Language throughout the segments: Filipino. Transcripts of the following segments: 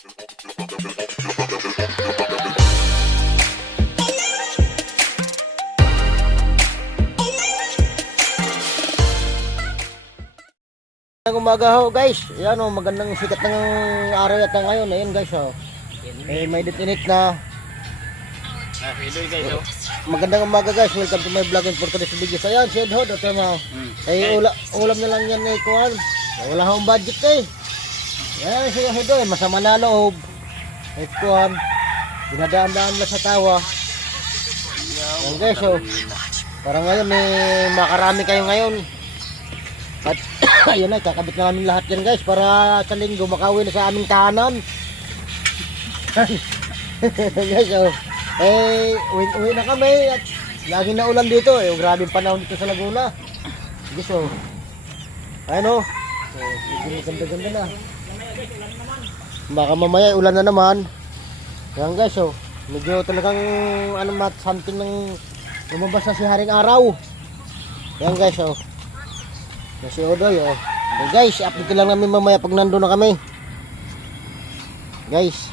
Magandang umaga ho guys. Ayan o, magandang sikat ng araw yata ngayon. Ayan guys o. May init na. Guys, oh. Magandang umaga guys. Welcome to my vlog and for today's video. Ayan, si Ed Ho. Dito mo. Ulam na lang yan eh. Kuhan. Wala akong budget eh. Ayan si Ed Ho. Masama na loob. Kuhan. Dinadaan-daan lang sa tawa. Ayan guys o. Parang ngayon makarami kayo ngayon. At ayun na, kakabit na namin lahat yan guys para sa linggo makauwi na sa aming tahanan. Guys, uwi na kami at lagi na ulan dito eh. Grabe yung panahon dito sa Laguna. Guys, ayun ganda-ganda na. Baka mamaya ulan na naman. Ayan guys, medyo talagang something ng lumabas na si Haring Araw. Ayan guys, Kasi Odoy, guys, update lang namin mamaya pag nandun na kami. Guys.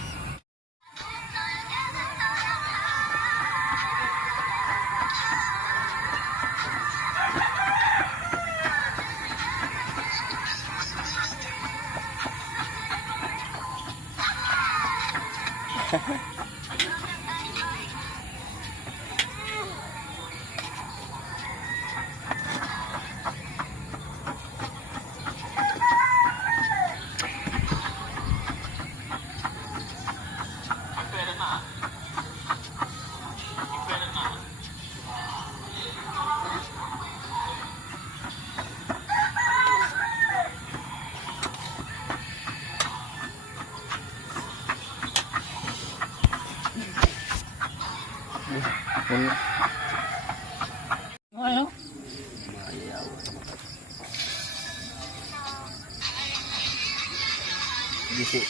Ano? Gisi.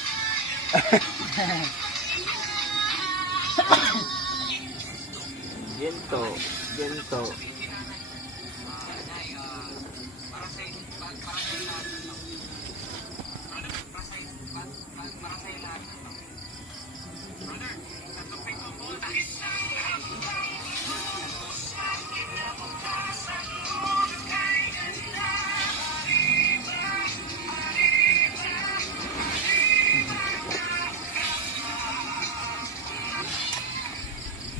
Gento.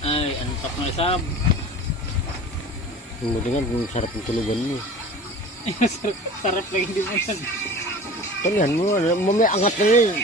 Ay, antok na isab. Hindi nga, sarap ng tulugan mo. Sarap lang hindi mo yan. Tanyan mo, mamaya angat na yun.